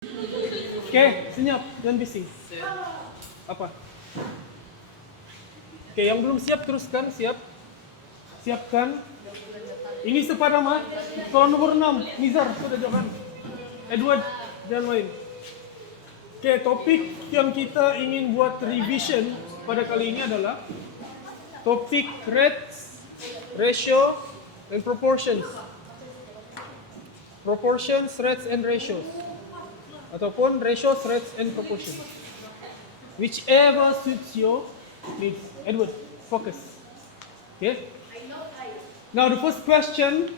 Oke, senyap, jangan bising. Apa? Oke, yang belum siap teruskan, siap. Siapkan. Ini sepadama. Kalau nomor 6, Nizar, sudah jangan. Edward, jangan main. Oke, topik yang kita ingin buat revision pada kali ini adalah topik rates, ratio, and proportions. Proportions, rates, and ratios. Ataupun ratios, rates, and proportions. Whichever suits your needs. Edward, focus. Okay? Now the first question.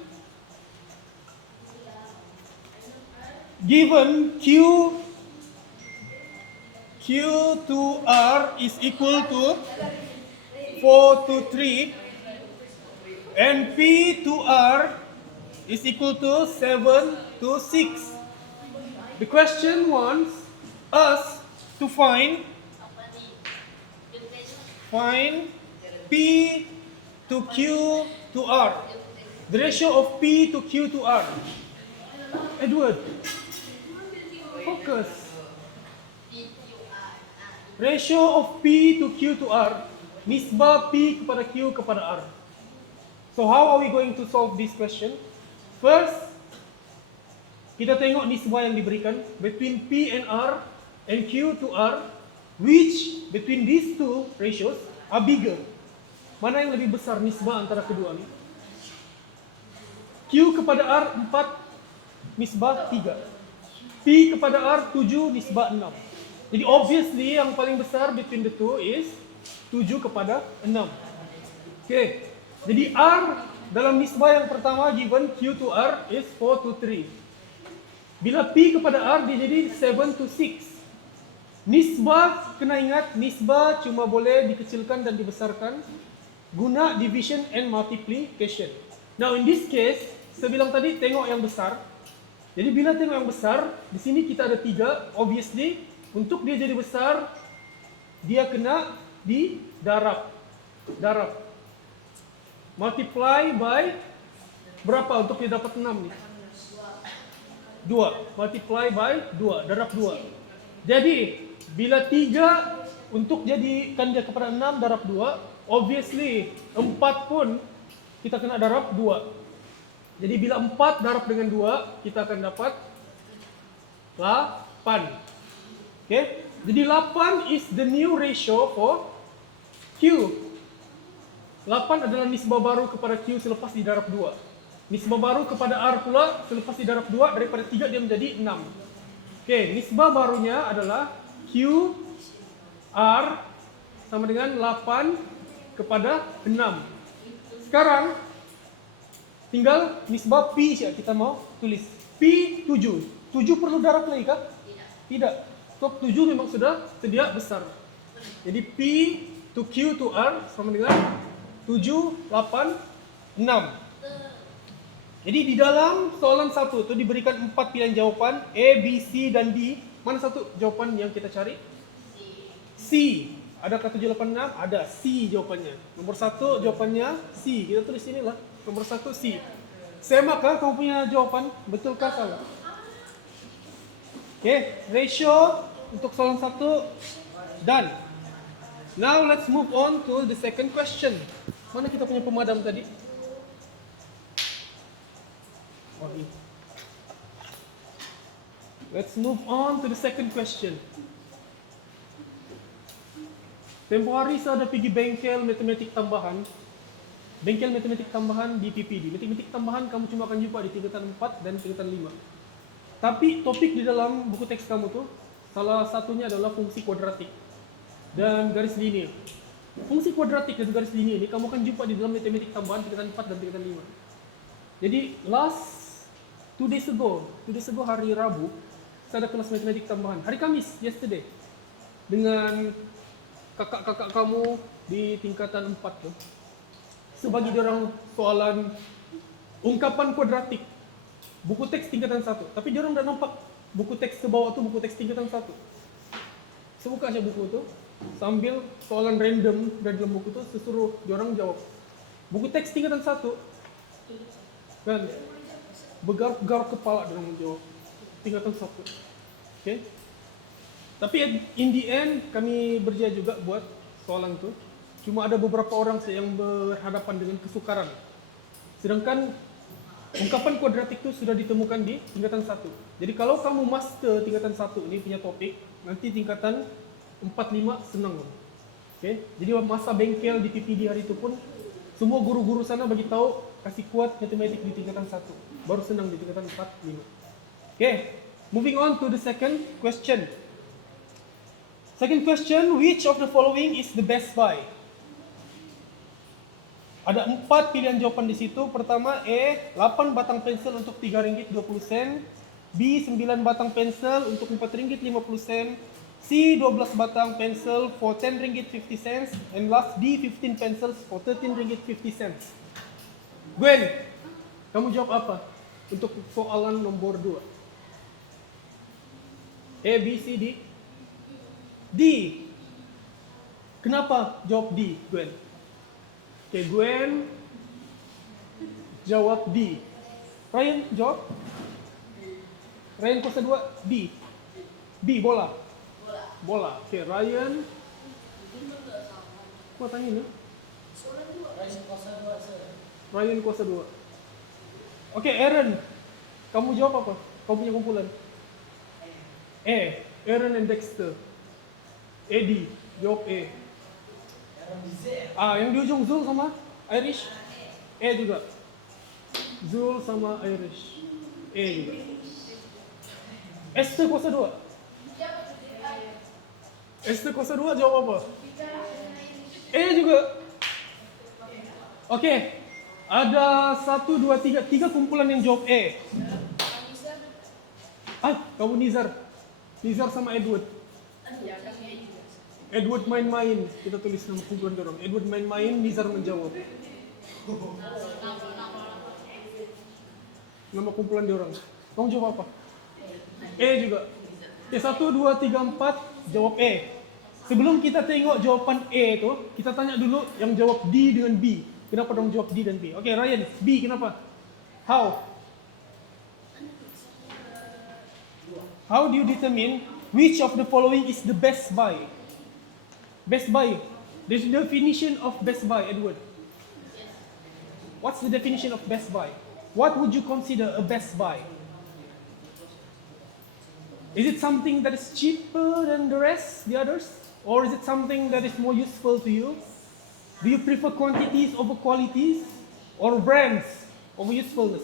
Given Q to R is equal to 4 to 3 and P to R is equal to 7 to 6. The question wants us to find P to Q to R. The ratio of P to Q to R. Edward, focus. Ratio of P to Q to R. Nisbah P kepada Q kepada R. So how are we going to solve this question? First, kita tengok nisbah yang diberikan between P and R and Q to R, which between these two ratios are bigger. Mana yang lebih besar nisbah antara kedua ini? Q kepada R 4, nisbah 3. P kepada R 7, nisbah 6. Jadi obviously yang paling besar between the two is 7 kepada 6. Okay. Jadi R dalam nisbah yang pertama given Q to R is 4 to 3. Bila P kepada R dia jadi 7 to 6. Nisbah, kena ingat, nisbah cuma boleh dikecilkan dan dibesarkan guna division and multiplication. Now in this case, saya bilang tadi tengok yang besar. Jadi bila tengok yang besar, di sini kita ada 3, obviously untuk dia jadi besar, dia kena didarab. Darab. Multiply by berapa untuk dia dapat 6 nih? 2. Multiply by 2. Darab 2. Jadi, bila 3 untuk jadikan dia kepada 6 darab 2, obviously 4 pun kita kena darab 2. Jadi bila 4 darab dengan 2, kita akan dapat 8. Okay? Jadi 8 is the new ratio for Q. 8 adalah nisbah baru kepada Q selepas didarab 2. Nisbah baru kepada R pula selepas didarab 2, daripada 3 dia menjadi 6. Okay, nisbah barunya adalah Q R sama dengan 8 kepada 6. Sekarang tinggal nisbah P saja kita mau tulis. P 7. 7 perlu darab lagi kah? Tidak. So 7 memang sudah sedia besar. Jadi P to Q to R sama dengan 7, 8, 6. Jadi di dalam soalan 1 itu diberikan 4 pilihan jawapan A, B, C dan D. Mana satu jawapan yang kita cari? C. Adakah 7, 8, 6? Ada. C jawapannya. Nomor 1 jawapannya C. Kita tulis inilah. Nomor 1 C. Semak kah kamu punya jawapan? Betulkah salah? Okay. Ratio untuk soalan 1 done. Now let's move on to the second question. Mana kita punya pemadam tadi? Oh, ini. Let's move on to the second question. Tempoh hari saya ada pergi bengkel matematik tambahan. Bengkel matematik tambahan di PPD. Matematik tambahan kamu cuma akan jumpa di tingkatan 4 dan tingkatan 5. Tapi topik di dalam buku teks kamu tuh salah satunya adalah fungsi kuadratik dan garis linear. Fungsi kuadratik dan garis linear ini kamu akan jumpa di dalam matematik tambahan tingkatan 4 dan tingkatan 5. Jadi last 2 days ago hari Rabu, saya ada kelas matematik tambahan. Hari Kamis, yesterday, dengan kakak-kakak kamu di tingkatan 4 tuh. Sebagi diorang soalan ungkapan kuadratik, buku teks tingkatan 1. Tapi diorang udah nampak buku teks sebawah tuh buku teks tingkatan 1. Saya buka aja buku itu, sambil soalan random dari dalam buku itu, saya suruh diorang jawab. Buku teks tingkatan 1, kan? Bergaruk-garuk kepala dengan menjawab tingkatan 1. Okay. Tapi in the end kami berjaya juga buat soalan tuh. Cuma ada beberapa orang yang berhadapan dengan kesukaran. Sedangkan ungkapan kuadratik itu sudah ditemukan di tingkatan 1. Jadi kalau kamu master tingkatan 1 ini punya topik, nanti tingkatan 4, 5 senang. Okay. Jadi masa bengkel di PPD hari itu pun semua guru-guru sana bagi tahu kasih kuat matematik di tingkatan 1. Baru senang di tingkatan 4, 5. Okay. Moving on to the second question. Second question, which of the following is the best buy? Ada 4 pilihan jawaban di situ. Pertama, A, 8 batang pensel untuk RM3.20. B, 9 batang pensel untuk RM4.50. C, 12 batang pensel for RM10.50. And last, D, 15 pencils for RM13.50. Gwen, kamu jawab apa untuk soalan nomor 2? A, B, C, D? D. Kenapa jawab D, Gwen? Oke, Gwen jawab D. Ryan jawab? Ryan kuasa 2, D. B, bola. Bola. Oke, Ryan. Kau tanya nih? Ryan kuasa 2. Oke, Aaron. Kamu jawab apa? Kamu punya kumpulan? Aaron and Dexter. Eddie, jawab A. Yang di ujung Zul sama Irish? A juga. Zul sama Irish. A juga. Esther kuasa 2. Esther kuasa 2 jawab apa? A juga. Oke. Ada 1, 2, 3 kumpulan yang jawab A. Kamu Nizar. Nizar sama Edward. Edward main-main, kita tulis nama kumpulan dorong. Edward main-main, Nizar menjawab. Nama kumpulan dorong. Kamu jawab apa? E juga. 1, 2, 3, 4 jawab E. Sebelum kita tengok jawaban E itu, kita tanya dulu yang jawab D dengan B. Kenapa dong jawab D dan B? Oke, Ryan, B kenapa? How do you determine which of the following is the best buy? Best buy. There's the definition of best buy, Edward. What's the definition of best buy? What would you consider a best buy? Is it something that is cheaper than the others? Or is it something that is more useful to you? Do you prefer quantities over qualities? Or brands over usefulness?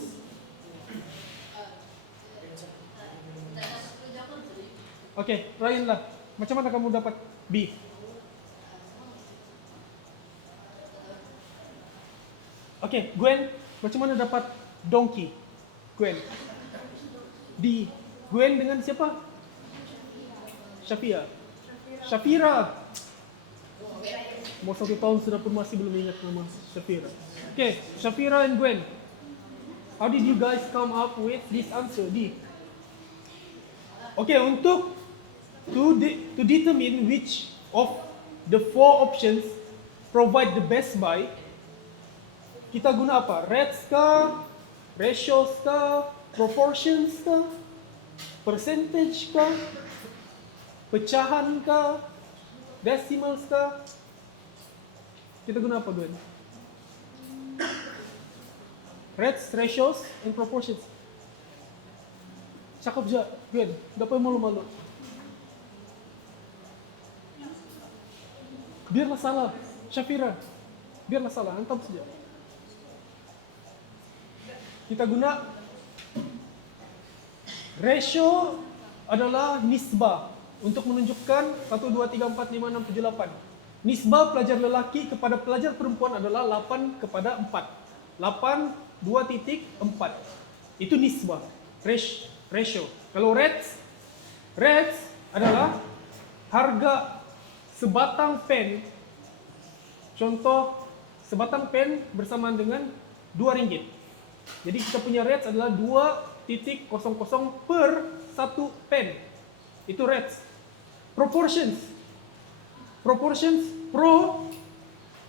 Oke, Ryan lah. Macam mana kamu dapat B? Oke, Gwen, macam mana dapat donkey? Gwen. D. Gwen dengan siapa? Shafira. Mau 1 tahun sudah pun masih belum ingat nama Shafira. Oke, Shafira and Gwen. How did you guys come up with this answer? D. Oke, untuk to determine which of the 4 options provide the best buy, kita guna apa? Rates kah? Ratios kah? Proportions kah? Percentage kah? Pecahan kah? Decimals kah? Kita guna apa, Gwen? Rates, ratios, and proportions. Cakap je, Gwen. Gak perlu malu-malu. Biarlah salah, Shafira. Biarlah salah, hantam saja. Kita guna ratio adalah nisbah untuk menunjukkan 1, 2, 3, 4, 5, 6, 7, 8. Nisbah pelajar lelaki kepada pelajar perempuan adalah 8 kepada 4. 8, 2.4. Itu nisbah, ratio. Kalau rates adalah harga sebatang pen. Contoh, sebatang pen bersamaan dengan RM2. Jadi kita punya rates adalah 2.00 per 1 pen. Itu rates. Proportions. Pro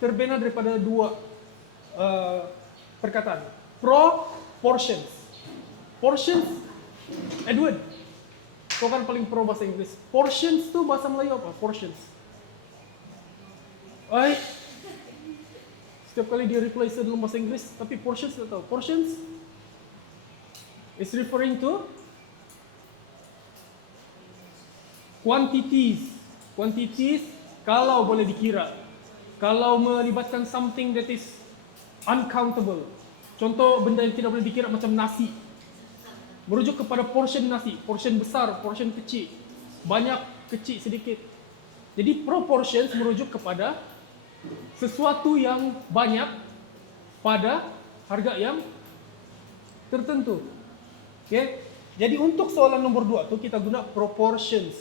terbina daripada 2 perkataan. Proportions. Portions. Edward. Kau kan paling pro bahasa Inggris. Portions tuh bahasa Melayu apa? Portions. Setiap kali dia reply dalam bahasa Inggris, tapi portions tidak tahu. Portions is referring to quantities. Quantities kalau boleh dikira. Kalau melibatkan something that is uncountable. Contoh benda yang tidak boleh dikira macam nasi. Merujuk kepada portion nasi, portion besar, portion kecil, banyak, kecil, sedikit. Jadi proportions merujuk kepada sesuatu yang banyak pada harga yang tertentu. Okay? Jadi untuk soalan nomor 2 tu kita guna proportions.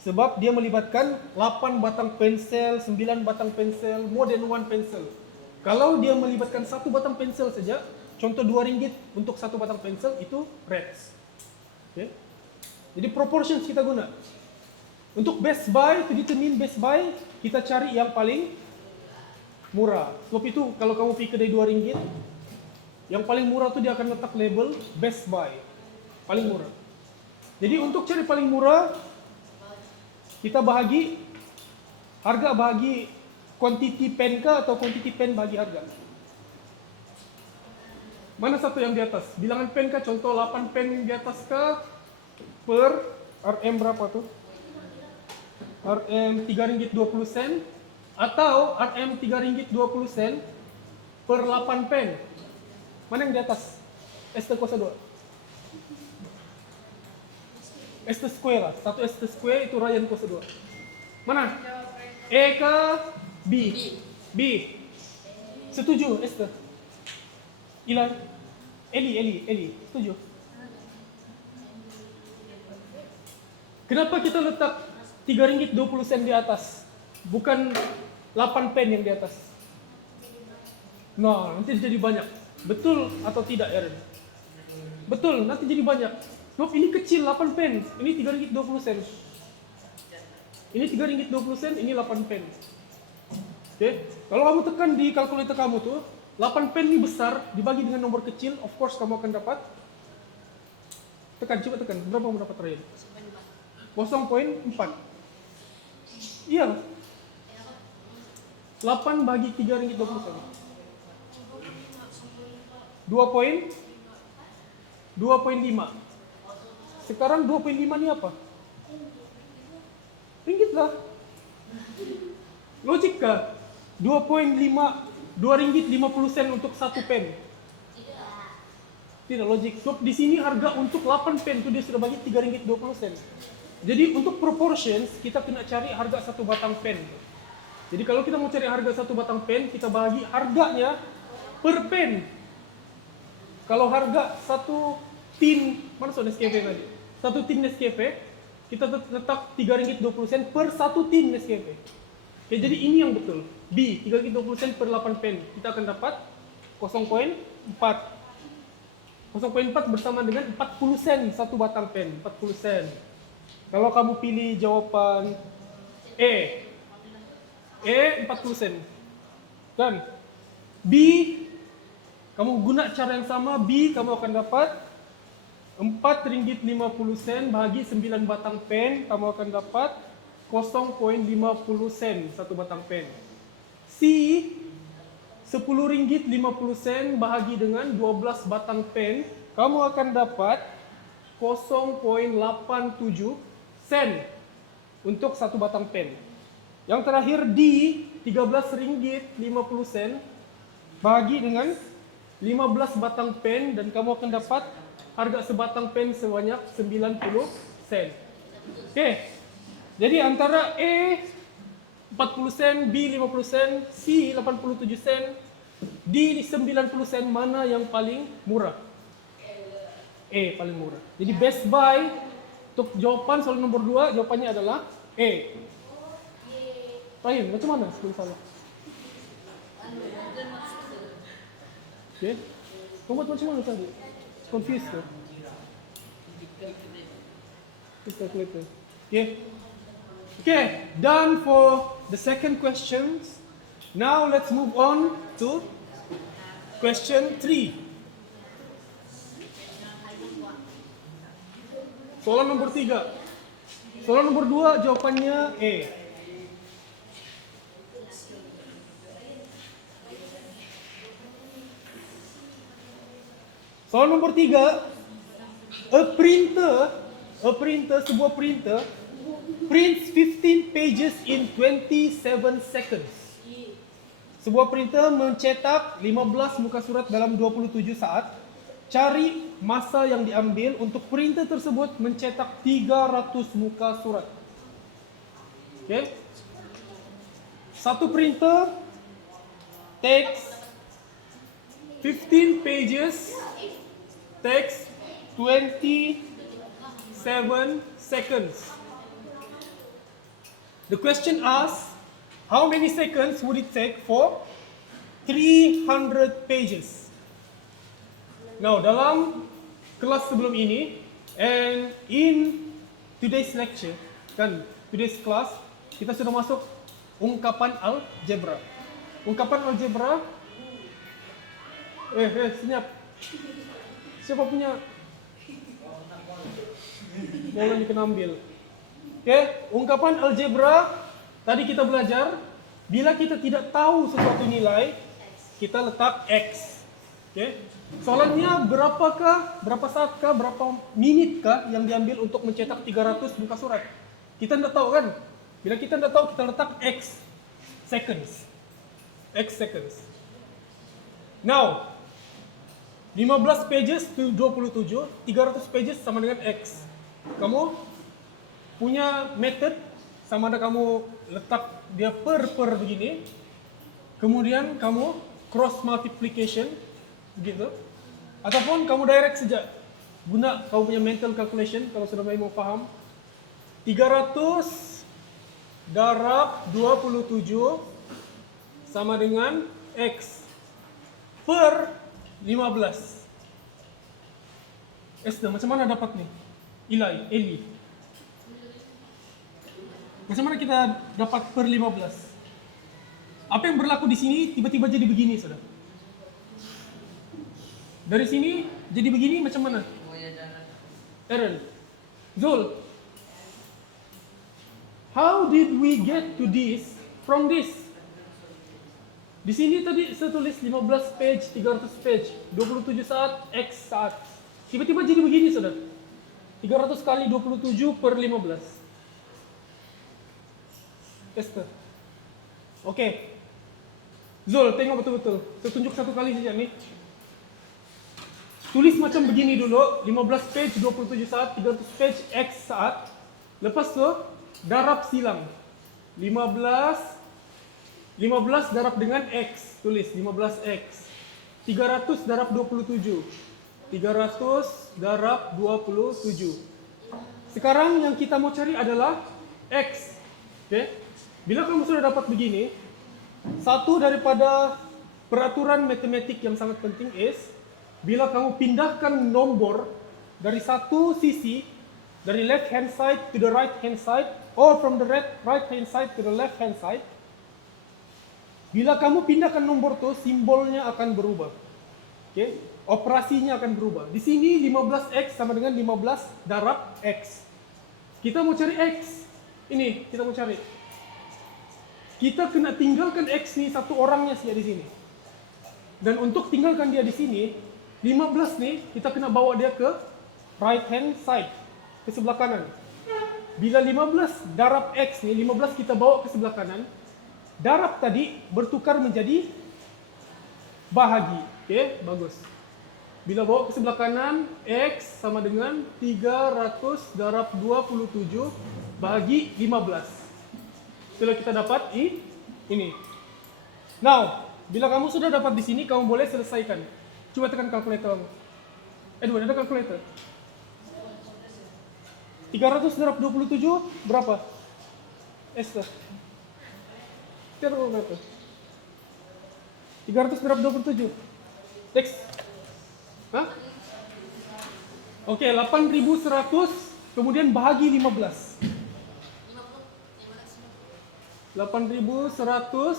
Sebab dia melibatkan 8 batang pensel, 9 batang pensel, more than one pencil. Kalau dia melibatkan 1 batang pensel saja, contoh RM2 untuk 1 batang pensel itu reds. Okay? Jadi proportions kita guna. Untuk best buy, to determine best buy, kita cari yang paling murah. Sebab itu kalau kamu pergi kedai RM2, yang paling murah tu dia akan letak label best buy. Paling murah. Jadi untuk cari paling murah, kita bahagi harga bahagi quantity pen kah atau quantity pen bagi harga. Mana satu yang di atas? Bilangan pen kah? Contoh 8 pen yang di atas kah? Per RM berapa tuh? RM RM3.20 atau RM RM3.20 per 8 pen. Mana yang di atas? Ester kuasa 2. Ester square lah. Satu Ester square itu Ryan kuasa 2. Mana? A ke B? B. Setuju Ester? Ilan? Eli, setuju? Kenapa kita letak RM3.20 di atas? Bukan 8 pen yang di atas. Nah, nanti jadi banyak. Betul atau tidak, Aaron? Betul, nanti jadi banyak. Sebab ini kecil 8 pen, ini RM3.20. Ini RM3.20, ini 8 pen. Oke, kalau kamu tekan di kalkulator kamu tuh, 8 pen ini besar, dibagi dengan nomor kecil, of course kamu akan dapat. Tekan, coba tekan. Berapa kamu dapat Ryan? 0.4. Iya. 8 bagi RM3.20. 2.5. Sekarang 2.5 ini apa? Ringgit lah. Logik kah? 2.5 RM2.50 untuk 1 pen. Tidak logik. So, di sini harga untuk 8 pen itu dia sudah bagi RM3.20. Jadi untuk proportions kita kena cari harga 1 batang pen. Jadi kalau kita mau cari harga 1 batang pen, kita bagi harganya per pen. Kalau harga 1 tin, mana so Nescafe tadi? 1 tin Nescafe, kita letak RM3.20 per 1 tin Nescafe. Oke, jadi ini yang betul. B, RM3.20 per 8 pen. Kita akan dapat 0.4. 0.4 bersama dengan 40 sen 1 batang pen. 40 sen. Kalau kamu pilih jawapan E 40 sen. Kan? B, kamu guna cara yang sama. B, kamu akan dapat RM4.50 bagi 9 batang pen. Kamu akan dapat 0.50 sen 1 batang pen. C, RM10.50 bahagi dengan 12 batang pen, kamu akan dapat 0.87 sen untuk 1 batang pen. Yang terakhir D, RM13.50 bahagi dengan 15 batang pen dan kamu akan dapat harga sebatang pen sebanyak 90 sen. Oke. Jadi antara E 40 sen, B 50 sen, C 87 sen, D 90 sen, mana yang paling murah? E paling murah. Jadi best buy untuk jawapan soal nomor 2, jawapannya adalah E. Ryan, macam mana sebelum salah? Oke. Kamu buat macam mana tadi? Confused ke? Calculator. Oke. Okay, done for the second questions. Now let's move on to question 3. Soalan nomor 3. Soalan nomor 2 jawabannya A. Soalan nomor 3. A printer, sebuah printer prints 15 pages in 27 seconds. Sebuah printer mencetak 15 muka surat dalam 27 saat. Cari masa yang diambil untuk printer tersebut mencetak 300 muka surat. Okay. Satu printer takes 15 pages, takes 27 seconds. The question asks, how many seconds would it take for 300 pages? Now, dalam kelas sebelum ini, and in today's lecture, today's class, kita sudah masuk ungkapan algebra. Ungkapan algebra, senyap. Siapa punya? Boleh kena ambil. Okay, ungkapan algebra tadi kita belajar, bila kita tidak tahu sesuatu nilai, kita letak X. Okay. Soalannya berapa saatkah, berapa menitkah yang diambil untuk mencetak 300 muka surat? Kita tidak tahu kan? Bila kita tidak tahu, kita letak X seconds. X seconds. Now, 15 pages to 27, 300 pages sama dengan X. Kamu punya method, sama ada kamu letak dia per begini, kemudian kamu cross multiplication, begitu. Ataupun kamu direct saja, guna kamu punya mental calculation, kalau sudah mau paham. 300 darab 27 sama dengan X per 15. Esther, macam mana dapat nih? Eli. Macam mana kita dapat per 15? Apa yang berlaku di sini tiba-tiba jadi begini, saudara? Dari sini jadi begini macam mana? Aaron, Zul, how did we get to this from this? Di sini tadi saya tulis 15 page, 300 page, 27 saat, X saat. Tiba-tiba jadi begini, saudara. 300 kali 27 per 15. Esther. Oke. Zul, tengok betul-betul. Saya tunjuk satu kali saja nih. Tulis macam begini dulu, 15 page, 27 saat, 300 page, X saat. Lepas tu, darab silang. 15 darab dengan X. Tulis, 15X. 300 darab 27. 300 darab 27. Sekarang yang kita mau cari adalah X. Okay? Bila kamu sudah dapat begini, satu daripada peraturan matematik yang sangat penting is, bila kamu pindahkan nombor dari satu sisi, dari left hand side to the right hand side, or from the right hand side to the left hand side, bila kamu pindahkan nombor itu, simbolnya akan berubah. Okay? Operasinya akan berubah. Di sini 15X sama dengan 15 darab X. Kita mau cari X. Ini, kita mau cari. Kita kena tinggalkan X nih, satu orangnya saja di sini. Dan untuk tinggalkan dia di sini, 15 nih, kita kena bawa dia ke right hand side, ke sebelah kanan. Bila 15 darab X nih, 15 kita bawa ke sebelah kanan, darab tadi bertukar menjadi bahagi. Oke, bagus. Bila bawa ke sebelah kanan, X sama dengan 300 darab 27 bahagi 15. Setelah kita dapat ini. Now, bila kamu sudah dapat di sini, kamu boleh selesaikan. Coba tekan kalkulator kamu. Edward, ada kalkulator? 300 darab 27 berapa? Esther. Kita kalkulator. 300 darab 27. Next. Hah? Oke, 8.100 kemudian bahagi 15. 8.100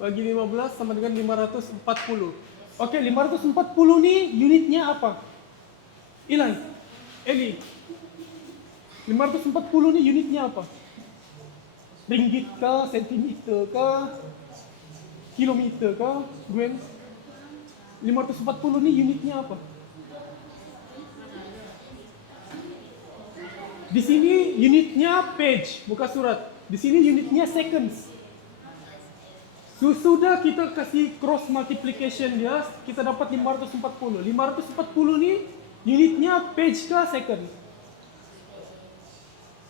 bagi 15 sama dengan 540. Oke, 540 nih unitnya apa? Ilai. Eli, 540 nih unitnya apa? Ringgit kah, sentimeter kah, kilometer kah, Gwen? 540 nih unitnya apa? Di sini unitnya page, bukan surat. Di sini unitnya seconds. Sudah kita kasih cross multiplication dia, kita dapat 540. 540 nih unitnya page kah second?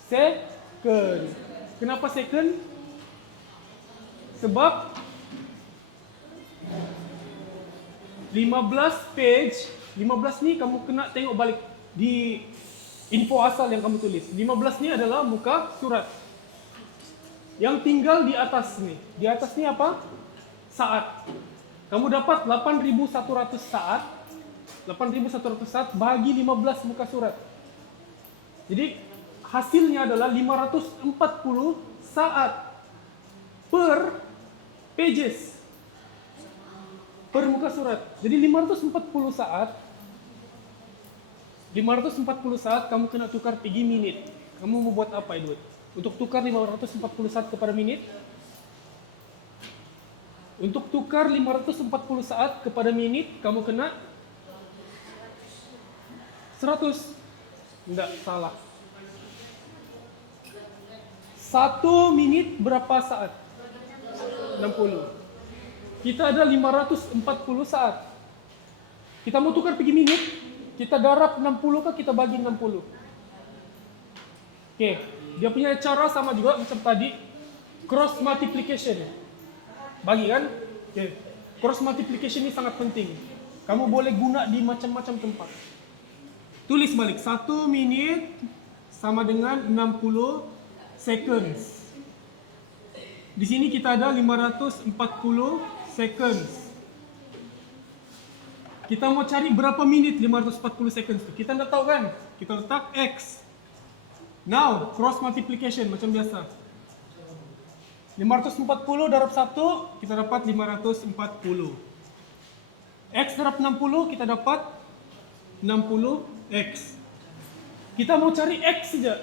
Second. Kenapa second? Sebab 15 page, 15 nih kamu kena tengok balik di info asal yang kamu tulis. 15 ini adalah muka surat. Yang tinggal di atas nih. Di atas ini apa? Saat. Kamu dapat 8.100 saat. 8.100 saat bagi 15 muka surat. Jadi hasilnya adalah 540 saat per pages. Per muka surat. Jadi 540 saat 540 saat kamu kena tukar pergi minit. Kamu mau buat apa, Edward? Untuk tukar 540 saat kepada minit? Untuk tukar 540 saat kepada minit, kamu kena 100. Enggak, salah. 1 minit berapa saat? 60. Kita ada 540 saat. Kita mau tukar pergi minit, kita darab 60 kah kita bagi 60? Oke, dia punya cara sama juga macam tadi, cross multiplication. Bagi kan? Oke. Cross multiplication ini sangat penting. Kamu boleh guna di macam-macam tempat. Tulis balik, 1 minit sama dengan 60 seconds. Di sini kita ada 540 seconds. Kita mau cari berapa minit 540 seconds itu. Kita tidak tahu kan? Kita letak X. Now, cross multiplication macam biasa. 540 darab 1, kita dapat 540. X darab 60, kita dapat 60X. Kita mau cari X saja.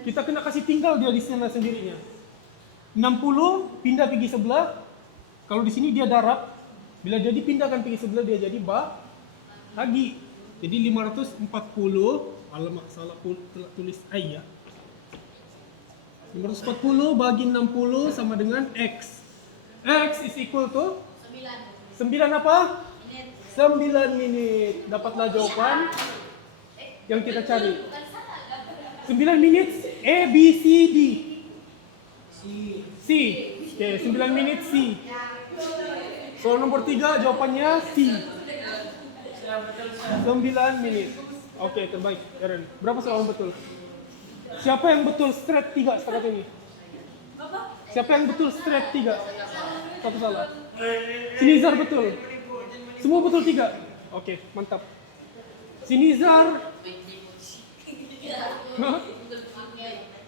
Kita kena kasih tinggal dia di sana sendirinya. 60 pindah pergi sebelah. Kalau di sini dia darab. Bila dia dipindahkan pergi sebelah, dia jadi bahagi. Jadi 540, alamak salah telah tulis I ya. 540 bagi 60 sama dengan X. X is equal to? 9 apa? 9 menit. Dapatlah jawaban yang kita cari. 9 menit A, B, C, D. C. Oke, 9 menit C. Soal nomor 3 jawapannya C. 9 menit. Oke, terbaik. Karen. Berapa soal betul? Siapa yang betul straight 3 setakat ini? Siapa yang betul straight 3? Satu salah. Sinizar betul. Semua betul 3. Oke, mantap. Sinizar.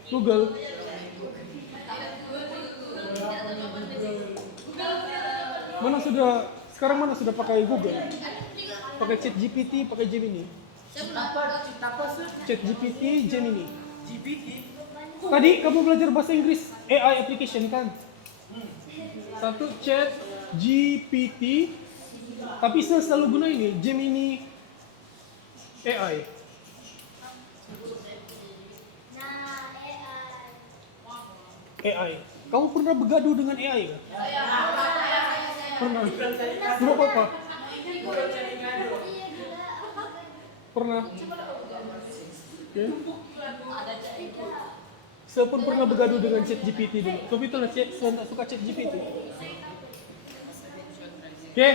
Google. Sekarang mana sudah pakai Google? Pakai ChatGPT, pakai Gemini. ChatGPT, Gemini. Tadi kamu belajar bahasa Inggris AI application kan? Satu ChatGPT, tapi saya selalu guna ini Gemini AI. AI. Kamu pernah bergaduh dengan AI kan? Pernah. Berapa apa? Pernah. Okay. Saya pun pernah bergaduh dengan ChatGPT dulu. Tapi itulah saya tak suka ChatGPT. Oke,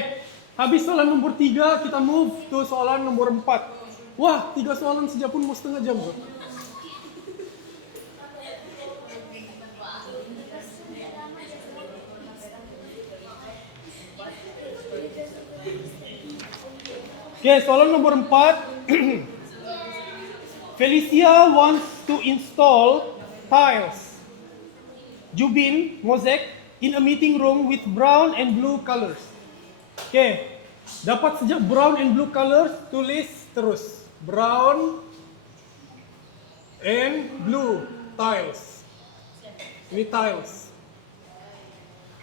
habis soalan nomor 3, kita move ke soalan nomor 4. Wah, 3 soalan saja pun mau setengah jam. Bro. Oke, soalan nomor 4. Felicia wants to install tiles, Jubin, mosaic, in a meeting room with brown and blue colors. Oke, dapat sejak brown and blue colors, tulis terus. Brown and blue tiles. Ini tiles.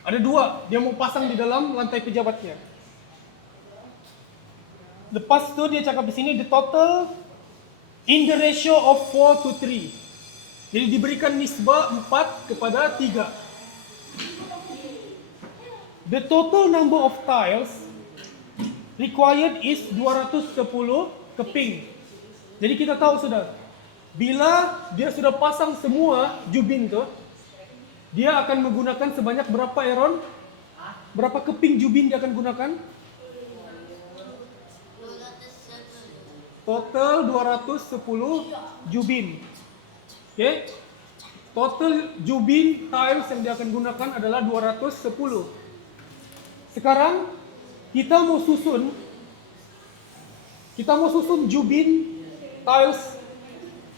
Ada dua, dia mau pasang di dalam lantai pejabatnya. Lepas itu dia cakap di sini the total in the ratio of 4 to 3. Jadi diberikan nisbah 4 kepada 3. The total number of tiles required is 210 keping. Jadi kita tahu sudah, bila dia sudah pasang semua jubin tu, dia akan menggunakan sebanyak berapa, Aaron? Berapa keping jubin dia akan gunakan? Total 210 jubin. Okay? Total jubin tiles yang dia akan gunakan adalah 210. Sekarang kita mau susun jubin tiles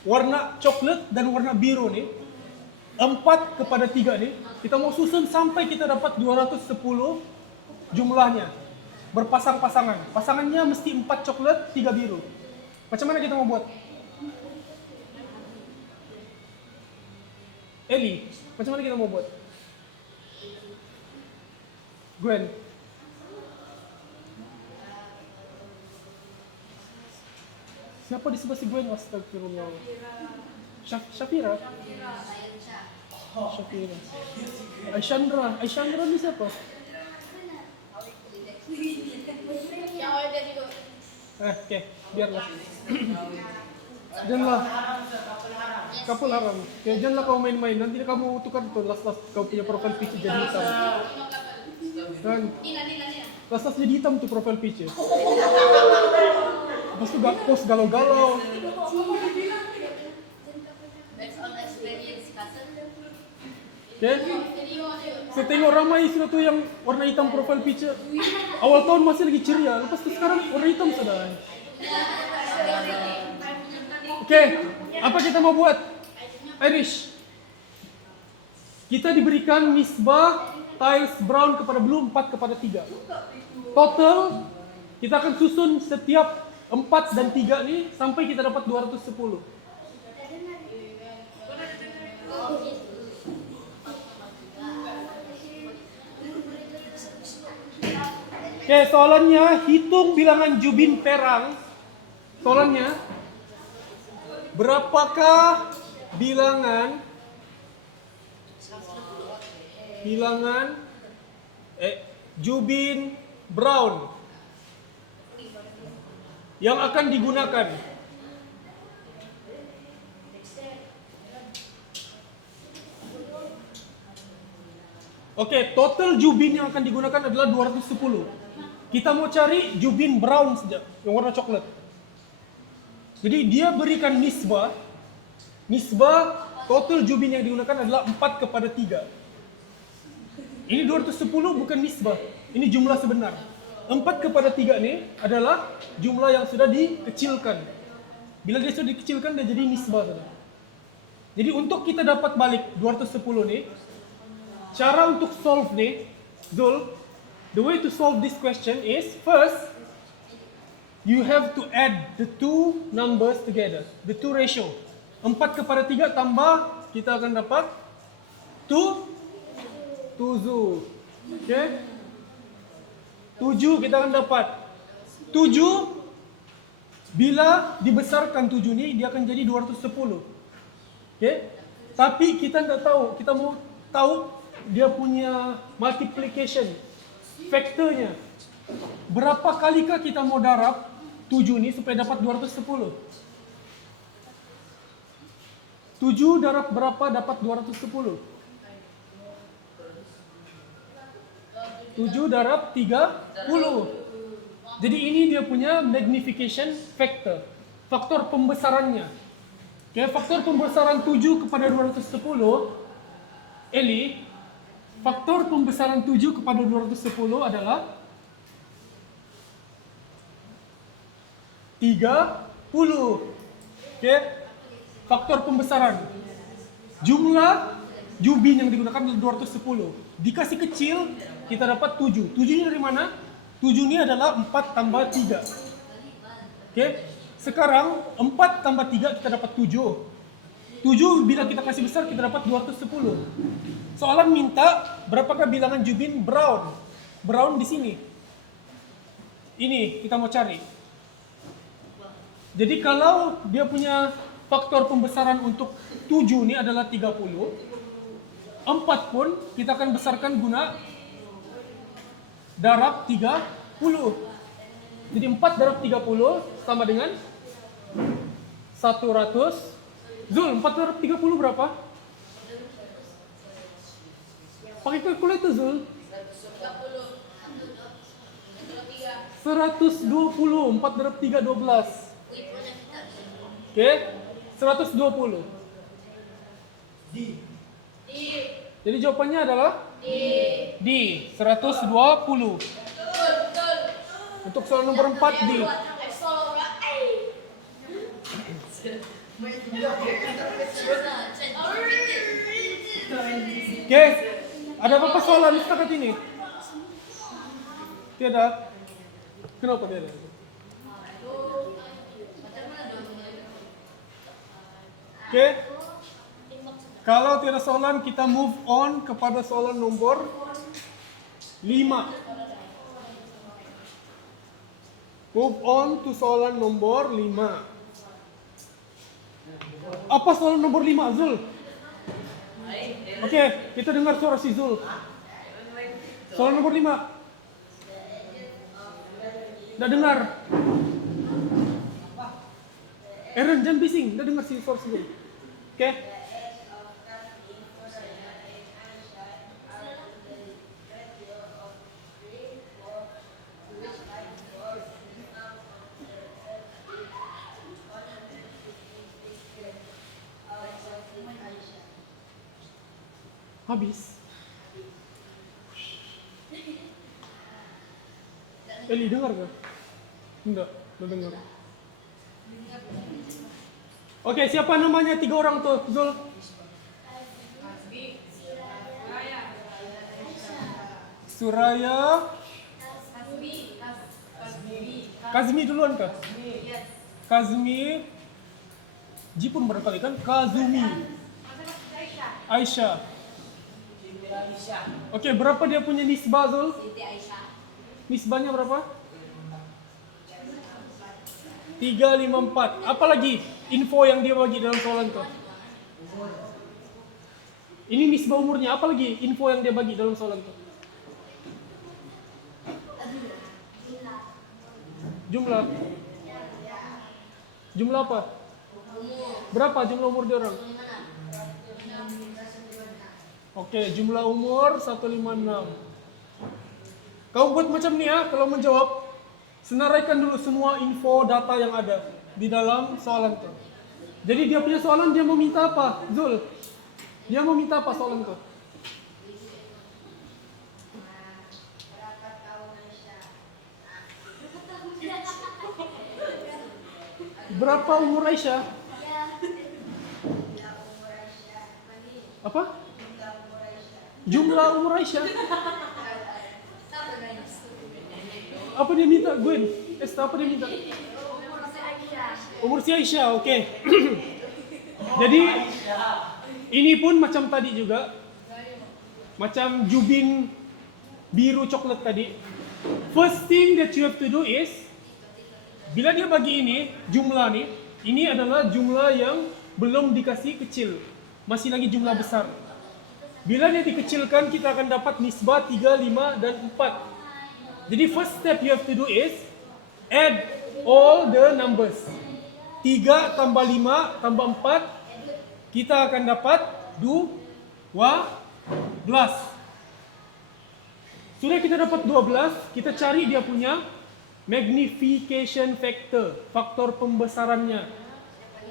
warna coklat dan warna biru nih. 4 kepada 3 nih. Kita mau susun sampai kita dapat 210 jumlahnya. Berpasang-pasangan. Pasangannya mesti 4 coklat, 3 biru. Macam mana kita mau buat? Eli, macam mana kita mau buat? Gwen. Siapa di sebelah si Gwen? Astagfirullah. Syafira? Syafira. Aishandra ni siapa? Okay, biarlah. Janganlah. Kapul haram. Okay, janganlah kau main-main. Nanti kamu tukar tuh las-las kau punya profile picture jadi hitam. Dan las-las jadi hitam tuh profile picture. Lepas tu post galau-galau. Okay. Saya tengok ramai sudah tu yang warna hitam profile picture. Awal tahun masih lagi ceria, lepas tu sekarang warna hitam sudah. Okay, apa kita mau buat? Irish. Kita diberikan nisbah tiles brown kepada blue 4 kepada 3. Total kita akan susun setiap 4 dan 3 ni sampai kita dapat 210. Oke, soalannya hitung bilangan jubin perang. Soalannya, berapakah bilangan jubin brown yang akan digunakan? Oke, total jubin yang akan digunakan adalah 210. Kita mau cari jubin brown saja, yang warna coklat. Jadi dia berikan nisbah total jubin yang digunakan adalah 4 kepada 3. Ini 210 bukan nisbah, ini jumlah sebenar. 4 kepada 3 ini adalah jumlah yang sudah dikecilkan. Bila dia sudah dikecilkan, dia jadi nisbah. Jadi untuk kita dapat balik 210 nih, cara untuk solve nih, Zul, the way to solve this question is, first, you have to add the two numbers together, the two ratio. 4 kepada 3 tambah, kita akan dapat 7. Okay? 7 kita akan dapat 7. Bila dibesarkan 7 ni, dia akan jadi 210. Okay? Tapi kita tidak tahu, kita mau tahu dia punya multiplication faktornya. Berapa kalikah kita mau darab 7 ni supaya dapat 210? 7 darab berapa dapat 210? 7 darab 30. Jadi ini dia punya magnification factor. Faktor pembesarannya. Okay, faktor pembesaran 7 kepada 210, Eli, faktor pembesaran 7 kepada 210 adalah 30. Okay, faktor pembesaran. Jumlah jubin yang digunakan adalah 210. Dikasih kecil, kita dapat 7. 7 ini dari mana? 7 ini adalah 4 tambah 3. Okay. Sekarang 4 tambah 3 kita dapat 7. 7 bila kita kasih besar kita dapat 210. Soalan minta berapakah bilangan Jubin Brown. Brown di sini. Ini kita mau cari. Jadi kalau dia punya faktor pembesaran untuk 7 ini adalah 30, 4 pun kita akan besarkan guna darab 30. Jadi 4 darab 30 sama dengan 100. Zul, 4 darab 30 berapa? Pakai kalkulator Zul. 120, 4 darab 3, 12. Oke, 120. Jadi jawabannya adalah D, 120. Untuk soal nomor 4 D. Oke, ada apa soalan setakat ini? Tidak. Kenapa tidak? Oke. Kalau tidak soalan, kita move on kepada soalan nomor 5. Move on to soalan nomor 5. Apa soalan nomor 5, Zul? Oke, kita dengar suara si Zul. Soalan nomor 5. Nggak dengar. Aaron, jangan bising. Nggak dengar si suara si Zul. Oke. Habis. Eli dengar gak? Enggak dengar. Oke, siapa namanya 3 orang tuh, Zul? Suraya. Kazmi duluan kah? Kazmi. Ji pun berkali kan? Kazumi. Aisyah. Oke, berapa dia punya nisbah, Zul? Nisbahnya berapa? 354. Apa lagi info yang dia bagi dalam soalan tuh? Ini nisbah umurnya. Apa lagi info yang dia bagi dalam soalan tuh? Jumlah. Jumlah apa? Berapa jumlah umur dia orang? Oke, jumlah umur 156. Kau buat macam ni ya, kalau menjawab, senaraikan dulu semua info data yang ada di dalam soalan itu. Jadi dia punya soalan, dia mau minta apa, Zul? Dia mau minta apa soalan itu? Berapa umur Aisyah? Apa? Jumlah umur Aisyah. Apa dia minta, Gwen? Esther, apa dia minta? Umur si Aisyah, oke. Jadi ini pun macam tadi juga, macam Jubin biru coklat tadi. First thing that you have to do is, bila dia bagi ini jumlah nih, ini adalah jumlah yang belum dikasih kecil, masih lagi jumlah besar. Bila dia dikecilkan, kita akan dapat nisbah 3, 5, dan 4. Jadi first step you have to do is add all the numbers. 3 tambah 5 tambah 4, kita akan dapat 12. Sudah kita dapat 12, kita cari dia punya magnification factor, faktor pembesarannya.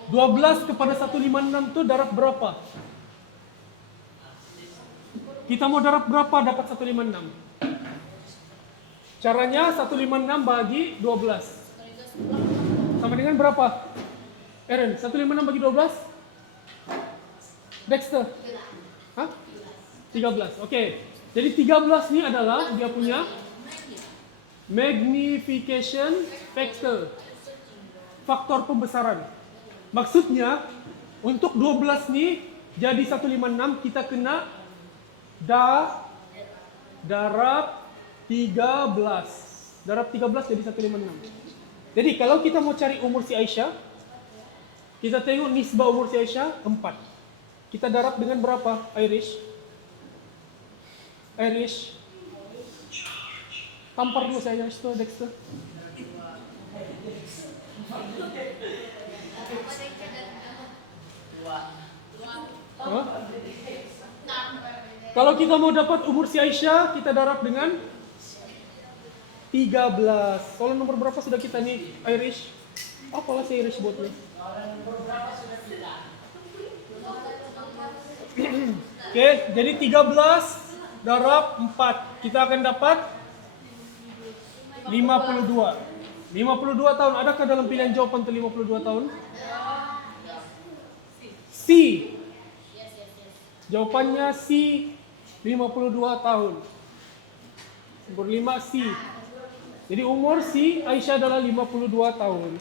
12 kepada 156 itu darab berapa? Kita mau darab berapa dapat 156? Caranya 156 bagi 12. Sama dengan berapa? Aaron, 156 bagi 12? Dexter? Hah? 13, oke. Jadi 13 ini adalah dia punya magnification factor, faktor pembesaran. Maksudnya, Untuk 12 nih jadi 156, kita kena darab 13. Darab 13 jadi 156. Jadi kalau kita mau cari umur si Aisyah, kita tengok nisbah umur si Aisyah 4. Kita darab dengan berapa, Irish? Tampar dulu saya Dexter. Huh? Kalau kita mau dapat umur si Aisyah, kita darab dengan 13. Soal nomor berapa sudah kita nih, Irish? Apalah si Irish buat nih? Oke, jadi 13 darab 4. Kita akan dapat 52. 52 tahun. Adakah dalam pilihan jawaban untuk 52 tahun? C. Jawapannya C, 52 tahun. Nomor 5 C. Jadi umur si Aisyah adalah 52 tahun.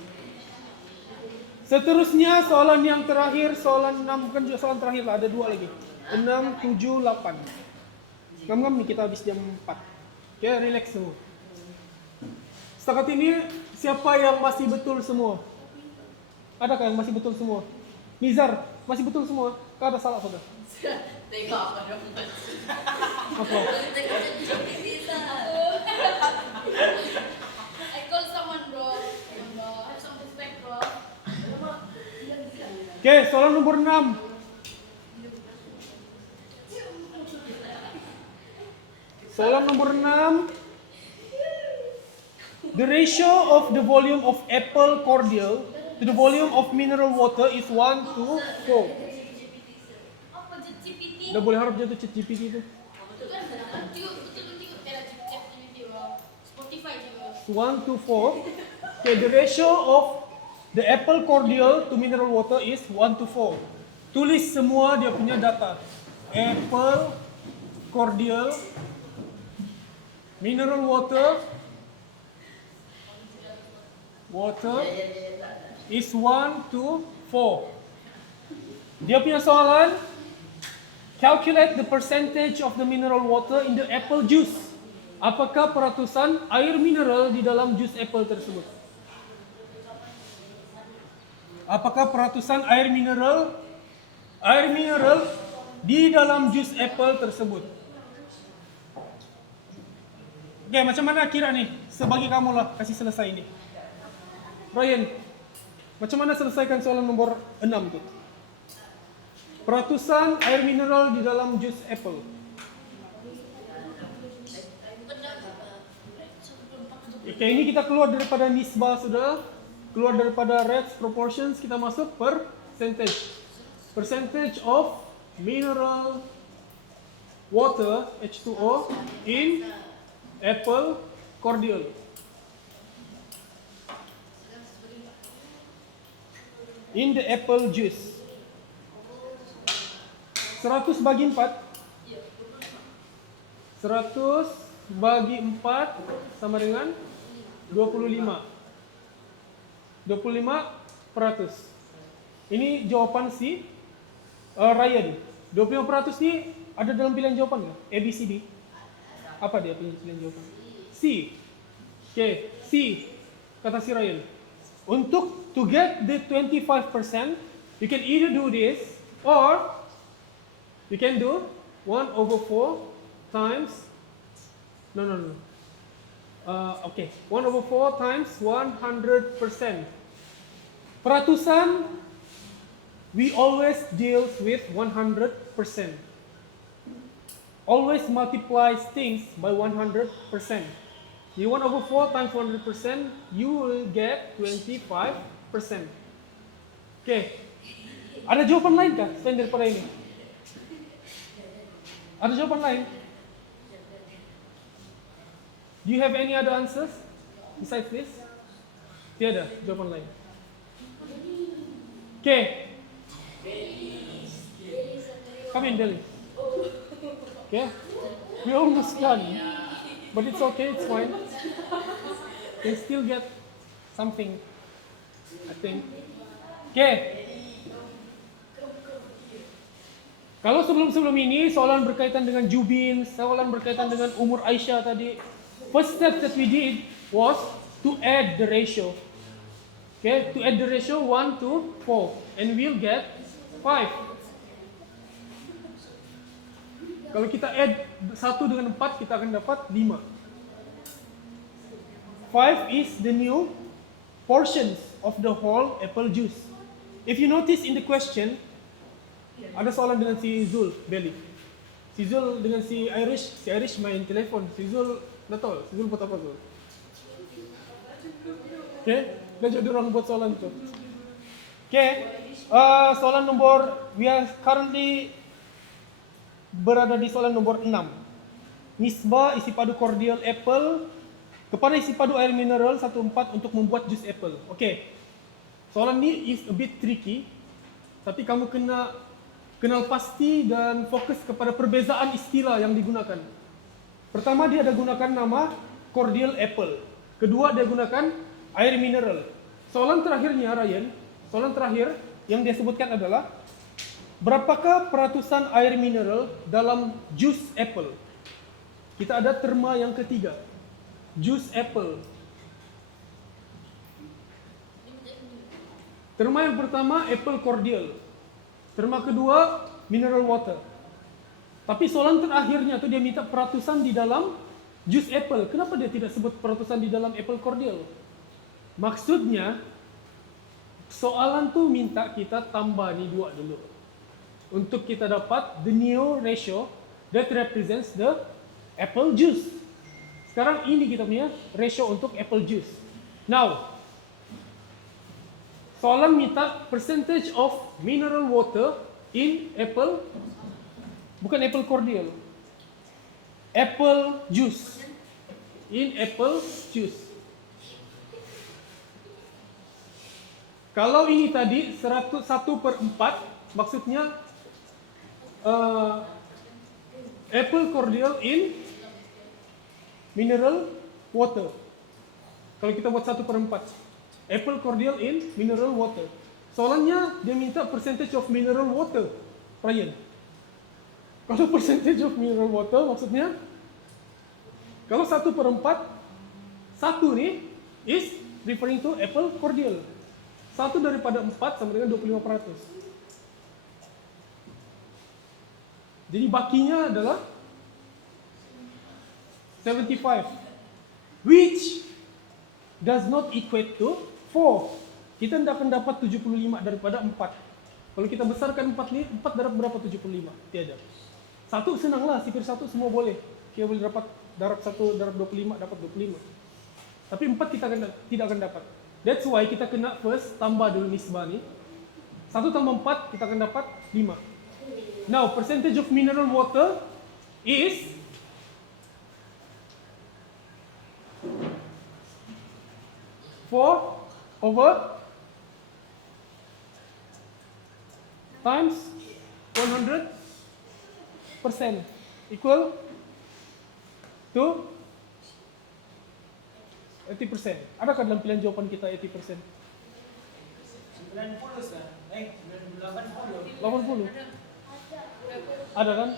Seterusnya soalan yang terakhir, soalan 6, bukan juga soalan terakhir lah, ada 2 lagi. 6, 7, 8. Ngam-ngam nih kita habis jam 4. Oke, relax semua. Setakat ini siapa yang masih betul semua? Adakah yang masih betul semua? Nizar, masih betul semua? Kau ada salah sudah? Tengok apa dong. Apa? I call someone bro. Have some respect bro. Oke, soalan nomor 6. Soalan nomor 6. The ratio of the volume of apple cordial to the volume of mineral water is 1 to 4. Apa GPT? Udah boleh harap jatuh chat GPT itu. Betul GPT bro. Spotify juga. 1 to 4. Okay, the ratio of the apple cordial to mineral water is 1 to 4. Tulis semua dia punya data. Apple cordial, mineral water is 1 to 4. Dia punya soalan, calculate the percentage of the mineral water in the apple juice. Apakah peratusan air mineral di dalam jus apple tersebut? Apakah peratusan air mineral di dalam jus apple tersebut? Oke, macam mana kira nih? Sebagi kamu lah, kasih selesai ini. Ryan, macam mana selesaikan soalan nomor 6 tuh? Peratusan air mineral di dalam jus apple. Oke, ini kita keluar daripada nisbah sudah. Keluar daripada rates, proportions, kita masuk percentage. Percentage of mineral water, H2O, in apple cordial. In the apple juice. 100 bagi 4. 100 bagi 4 sama dengan 25. 25%. Ini jawapan si Ryan. 25% ini ada dalam pilihan jawapan nggak? A, B, C, D. Apa dia pilihan jawapan? C. Oke, C. Kata si Ryan. Untuk to get the 25%, you can either do this or you can do 1/4 times. No. Okay, 1/4 times 100%. Peratusan, we always deals with 100%. Always multiplies things by 100%. You 1/4 times 100%, you will get 25%. Okay. Ada jawaban lain kah selain daripada ini? Ada jawaban lain? Do you have any other answers besides this? Tiada jawaban lain. Okay. Come in, Delhi. Okay. We almost done. But it's okay, it's fine. Can still get something, I think. Okay. Kalau sebelum ini soalan berkaitan dengan Jubin, soalan berkaitan dengan umur Aisyah tadi. First step that we did was to add the ratio. Okay, to add the ratio 1 to 4 and we'll get 5. Kalau kita add 1 dengan 4 kita akan dapat 5. 5 is the new portions of the whole apple juice. If you notice in the question, ada soalan dengan si Zul, Belly. Si Zul dengan si Irish main telepon. Si Zul, dah tahu, si Zul buat apa Zul? Okay, belajar orang buat soalan tu. Okay, soalan nombor, we are currently berada di soalan nombor 6. Nisbah isi padu cordial apple kepada isi padu air mineral 1/4 untuk membuat jus apple. Okay, soalan ni is a bit tricky, tapi kamu kena kenal pasti dan fokus kepada perbezaan istilah yang digunakan. Pertama, dia ada gunakan nama cordial apple. Kedua, dia gunakan air mineral. Soalan terakhirnya, Ryan, soalan terakhir yang dia sebutkan adalah berapakah peratusan air mineral dalam jus apple? Kita ada terma yang ketiga, jus apple. Terma yang pertama, apple cordial. Terma kedua, mineral water. Tapi soalan terakhirnya tu dia minta peratusan di dalam jus apple. Kenapa dia tidak sebut peratusan di dalam apple cordial? Maksudnya, soalan tu minta kita tambah ni dua dulu. Untuk kita dapat the new ratio that represents the apple juice. Sekarang ini kita punya ratio untuk apple juice. Now, soalan minta percentage of mineral water in apple, bukan apple cordial, apple juice. In apple juice. Kalau ini tadi 1/4, maksudnya apple cordial in mineral water. Kalau kita buat 1/4, apple cordial in mineral water. Soalannya dia minta percentage of mineral water, Ryan. Kalau percentage of mineral water maksudnya, kalau 1/4, 1 ni is referring to apple cordial. 1 daripada 4 sama dengan 25%. Jadi bakinya adalah 75, which does not equate to 4. Kita tidak akan dapat 75 daripada 4. Kalau kita besarkan 4 ni, 4 darab berapa 75? Tiada. 1 senanglah, sifir 1 semua boleh. Kita boleh dapat darab 1 darab 25 dapat 25. Tapi 4 kita tidak akan dapat. That's why kita kena first tambah dulu nisbah ni. 1 tambah 4 kita akan dapat 5. Now, percentage of mineral water is 4 over times 100% equal to 80%. Adakah dalam pilihan jawapan kita 80%? 90 sah. 80. 80. Ada kan?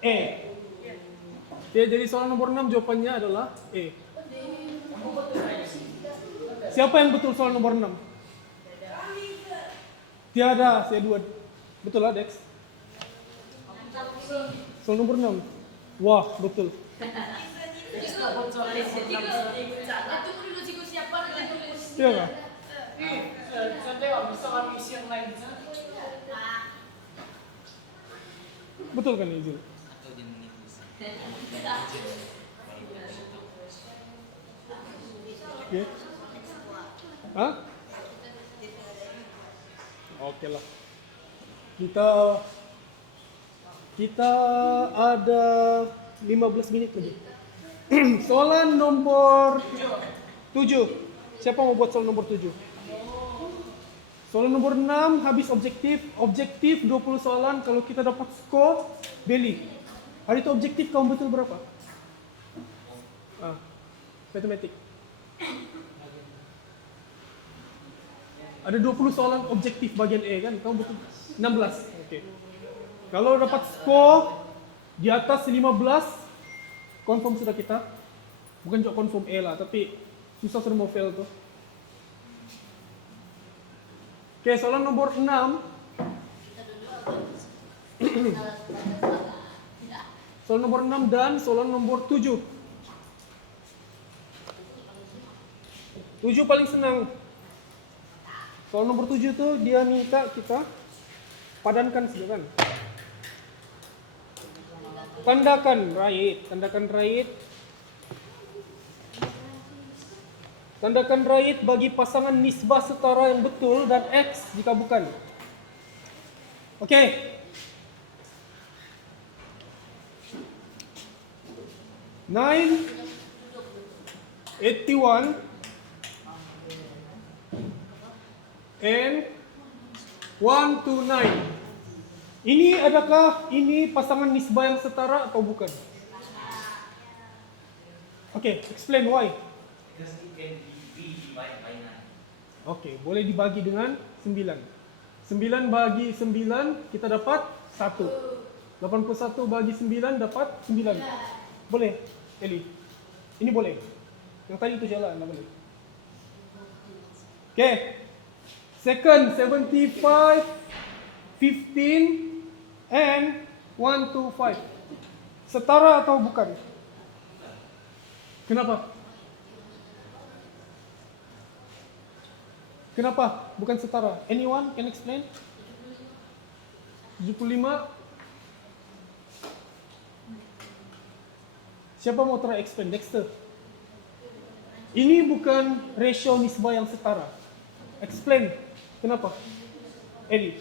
A. Okay, jadi soalan nomor 6 jawapannya adalah A. Siapa yang betul soalan nomor 6? Tiada, saya 2. Betul lah, Dex? Soalan nomor 6. Wah, betul. Tunggu dulu cikgu siapa nak tulis. Iya kah? Santai lah, bisa kami isi yang lain. Betul kan Izul? Okay. Hah? Oke lah. Kita ada 15 menit lagi. Soalan nomor 7. Siapa mau buat soalan nomor 7? Soalan nomor 6 habis objektif. Objektif 20 soalan. Kalau kita dapat skor, Belly. Hari itu objektif kamu betul berapa? Matematik. Ada 20 soalan objektif bagian E kan? Kamu betul 16. Oke. Kalau dapat skor di atas 15, confirm sudah kita. Bukan cuma confirm A lah, tapi susah sudah mau fail tuh. Oke, soalan nomor 6. Soalan nomor 6 dan soalan nomor 7. 7 paling senang. Soalan nomor 7 tuh dia minta kita padankan saja kan. Tandakan right. Tandakan right bagi pasangan nisbah setara yang betul dan X jika bukan. Oke. 9, 81, and 129. Ini adakah ini pasangan nisbah yang setara atau bukan? Okay, explain why. Because it can be divided by 9. Okay, boleh dibagi dengan 9. 9 bagi 9 kita dapat 1. 81 bagi 9 dapat 9. Boleh, Eli? Ini boleh. Yang tadi itu jalan, tak boleh. Okay. Second, 75, 15, and 125. Setara atau bukan? Kenapa? Kenapa bukan setara? Anyone can explain? 75. Siapa mau try explain? Dexter. Ini bukan ratio nisbah yang setara. Explain. Kenapa? Eddie.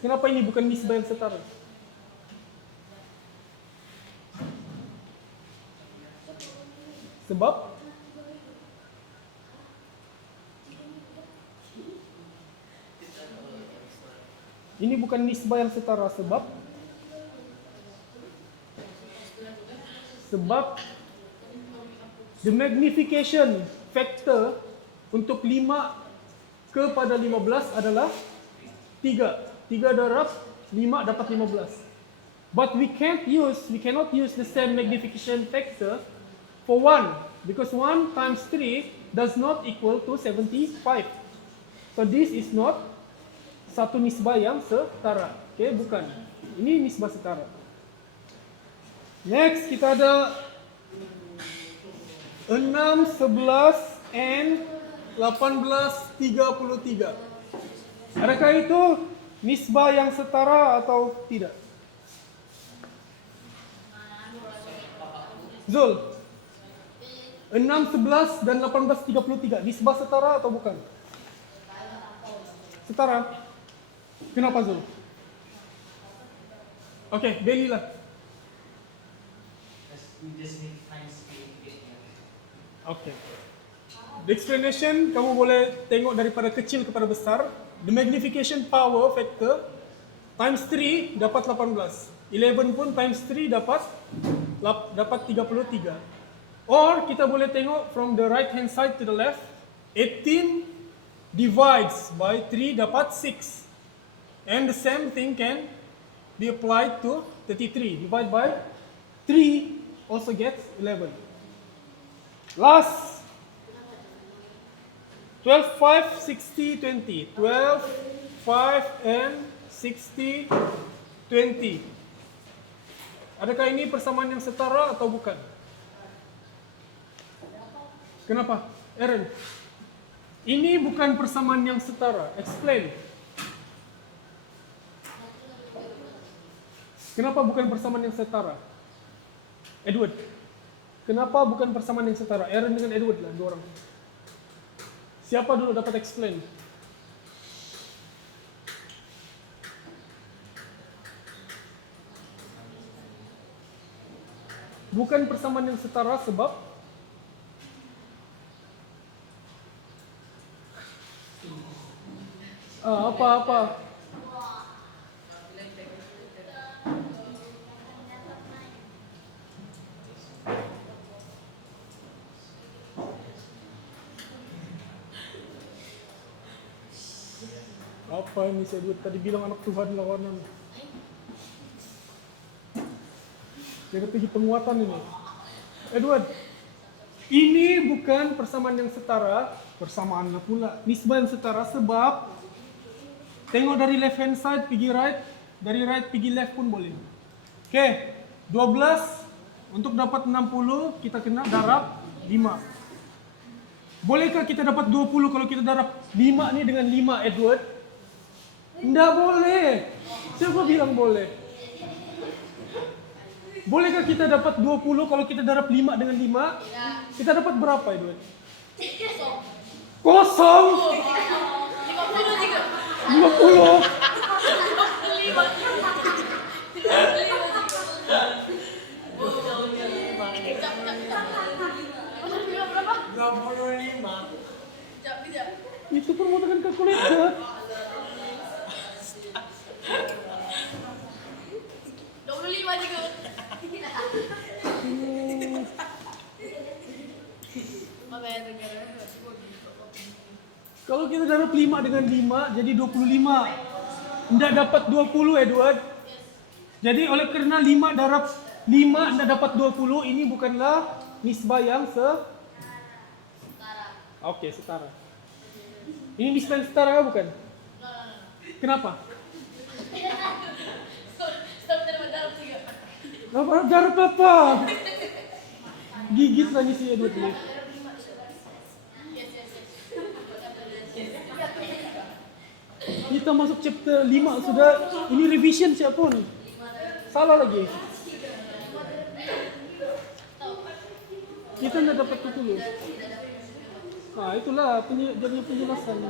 Kenapa ini bukan nisbah yang setara? Sebab ini bukan nisbah yang setara sebab the magnification factor untuk 5 kepada 15 adalah 3. 3 darab 5 dapat 15. But we cannot use the same magnification factor for 1 because 1 times 3 does not equal to 75. So this is not satu nisbah yang setara. Okay, bukan. Ini nisbah setara. Next, kita ada 6, 11, and 18, 33. Adakah itu nisbah yang setara atau tidak? Zul, 6, 11, dan 18, 33. Nisbah setara atau bukan? Setara. Kenapa Zul? Okay, Beli lah. We just need times 8. Okay. The explanation kamu boleh tengok daripada kecil kepada besar. The magnification power factor times 3 dapat 18. 11 pun times 3 dapat 33. Or kita boleh tengok from the right hand side to the left. 18 divides by 3 dapat 6. And the same thing can be applied to 33. Divide by 3 also gets 11. Last. 12, 5, 60, 20. 12, 5, and 60, 20. Adakah ini persamaan yang setara atau bukan? Kenapa? Aaron. Ini bukan persamaan yang setara. Explain. Kenapa bukan persamaan yang setara? Edward. Kenapa bukan persamaan yang setara? Aaron dengan Edward lah, 2 orang. Siapa dulu dapat explain? Bukan persamaan yang setara sebab apa? Apa Apa ini si Edward tadi bilang anak Tuhan lawanan. Dia pergi penguatan ini. Edward, ini bukan persamaan yang setara, persamaan pula. Nisbah yang setara sebab tengok dari left hand side pergi right, dari right pergi left pun boleh. Oke, 12 untuk dapat 60 kita kena darab 5. Bolehkah kita dapat 20 kalau kita darab 5 ni dengan 5, Edward? Tidak boleh. Siapa bilang boleh? Bolehkah kita dapat 20 kalau kita darab 5 dengan 5? Kita dapat berapa, Edward? Kosong. 50. Itu permodalan kalkulator. 25 juga. Kalau kita darab 5 dengan 5 jadi 25. Tidak dapat 20, Edward. Jadi oleh kerana 5 darab 5 tidak dapat 20, ini bukanlah nisbah yang Oke, setara. Ini nisbah yang setara kan bukan? Kenapa? Darab apa? Gigit lagi si Edward ini. Kita masuk chapter 5 sudah. Ini revision siapa nih? Salah lagi. Kita nggak dapat 20. Nah itulah jadinya penjelasan.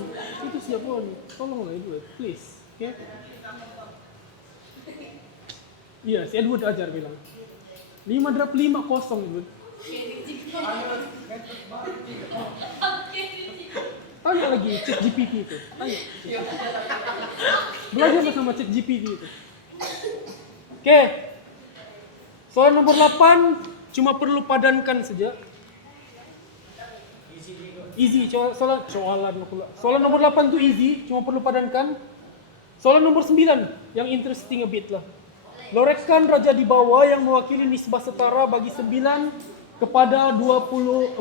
Itu siapa nih? Tolonglah Edward, please. Okay? Iya, si Edward ajar bilang 5 darab 5 kosong, Edward. Tanya lagi chat GPT itu. Tanya. Belajar bersama chat GPT itu. Oke. Soal nomor 8 cuma perlu padankan saja. Easy. Soalan nomor 8 itu easy, cuma perlu padankan. Soalan nomor 9 yang interesting a bit lah. Lorekkan raja di bawah yang mewakili nisbah setara bagi 9 kepada 24.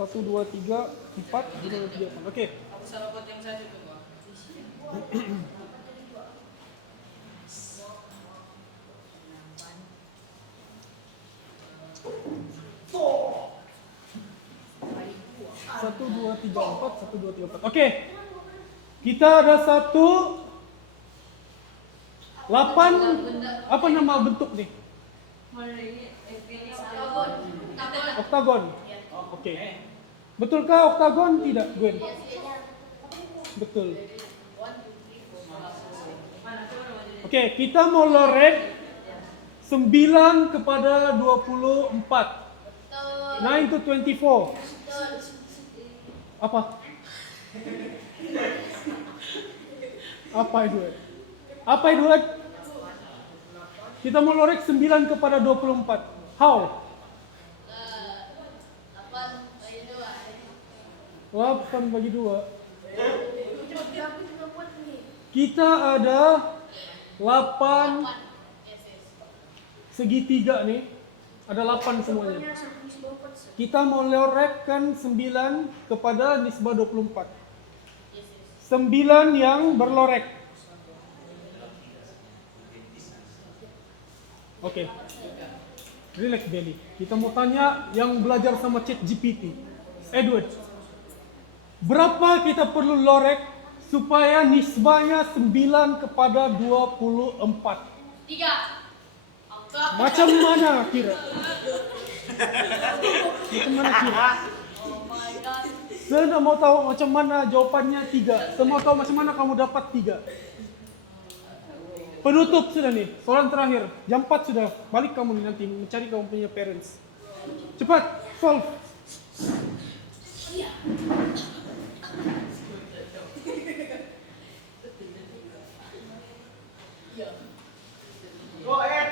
1, 2, 3, 4, 5, 6, 7, 8. Oke. Aku salah buat yang satu tuh, Pak. Satu, dua, tiga, empat. 1, 2, 3, 4. Oke. Kita ada 1, 8. Apa nama bentuk nih? Oktagon. Oke. Betulkah oktagon? Tidak, Gwen. Betul. Oke, kita mau lorek 9 kepada 24. 9 to 24. Apa? Apa Edward? Apa Edward? Kita mau lorek 9 kepada 24. How? 8 bagi 2. Kita ada 8 segitiga nih. Ada 8 semuanya. Kita mau lorekkan 9 kepada nisbah 24. 9 yang berlorek. Oke. Relax belly. Kita mau tanya yang belajar sama chat GPT. Edward, berapa kita perlu lorek supaya nisbahnya 9 kepada 24? 3. Macam mana kira? Macam mana kira? Saya nak mau tahu macam mana jawapannya 3. Saya mau tahu macam mana kamu dapat 3. Penutup sudah nih, soalan terakhir. Jam 4 sudah, balik kamu nih nanti mencari kamu punya parents. Cepat, solve. Go ahead.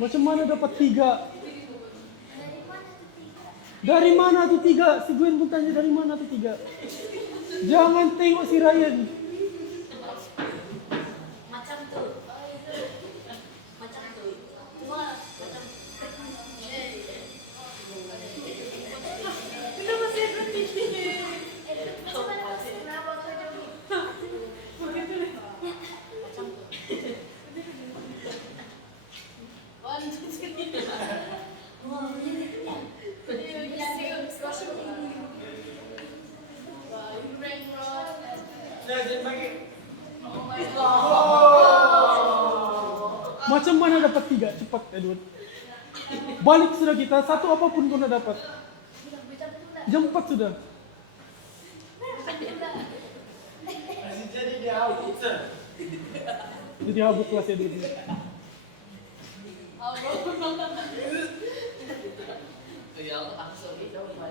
Macam mana dapat 3? Dari mana tuh 3? Si Gwen pun tanya dari mana tuh 3? Jangan tengok si Ryan. Macam tu. Macam tu. Cuma macam. Kenapa saya berhenti? Kenapa saya berhenti? Macam tu. One, two, three. Wah, ini. Macam mana dapat 3? Cepat Edward. Balik sudah kita, satu apapun kau nak dapat. Jam 4 sudah. Jadi dia out. Jadi habuk kelas Edward.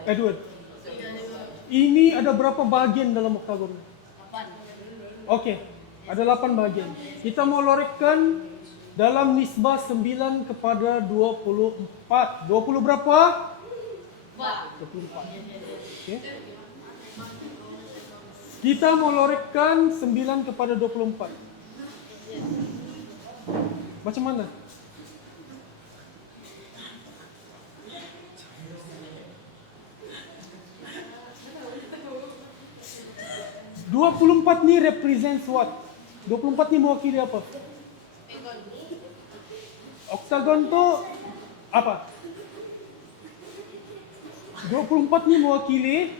Edward, ini ada berapa bahagian dalam oktagon? 8. Oke, ada 8 bahagian. Kita mau lorekkan dalam nisbah 9 kepada 24. 20 berapa? 24. Oke. Kita mau lorekkan 9 kepada 24. Macam mana? (24) ni represents what? 24 ni mewakili apa? Oktagon tu apa? 24 ni mewakili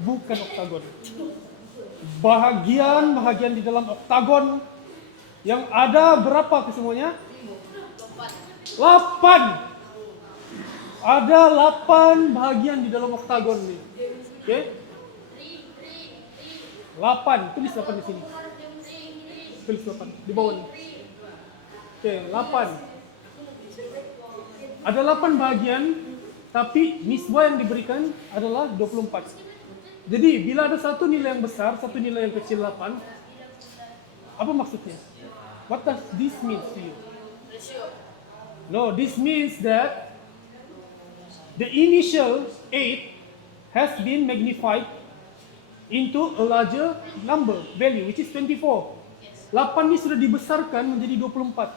bukan oktagon. Bahagian di dalam oktagon yang ada berapa kesemuanya? 8. Ada 8 bahagian di dalam oktagon ni. Okey? 8, tulis 8 di sini. Tulis 8 di bawah ni. Okey, 8. Ada 8 bahagian, tapi nisbah yang diberikan adalah 24. Jadi, bila ada satu nilai yang besar, satu nilai yang kecil 8, apa maksudnya? What does this mean to you? No, this means that the initial 8 has been magnified into a larger number value, which is 24. 8 ni sudah dibesarkan menjadi 24.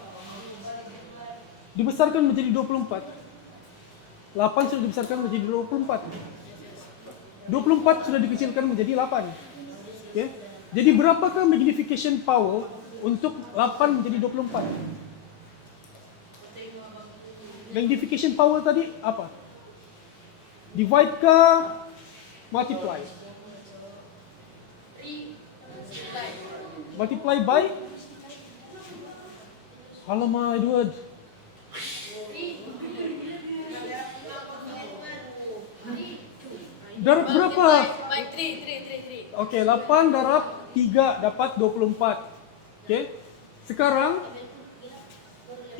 Dibesarkan menjadi 24. 8 sudah dibesarkan menjadi 24. 24 sudah dikecilkan menjadi 8. Okay? Jadi berapakah magnification power untuk 8 menjadi 24? Magnification power tadi apa? Divide ke multiply? Multiply by? Alamak Edward. Darab berapa? By 3. Okey, 8 darab 3 dapat 24. Okey. Sekarang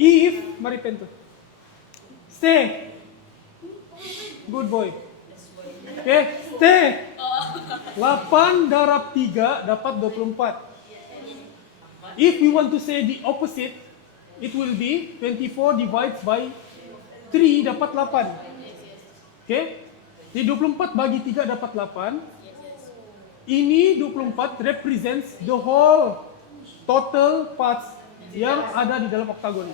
if, mari pen tu. Stay. Good boy. Okey, stay. 8 darab 3 dapat 24. If we want to say the opposite, it will be 24 divided by 3 dapat 8. Okay? Jadi 24 bagi 3 dapat 8. Ini 24 represents the whole total parts yang ada di dalam oktagon.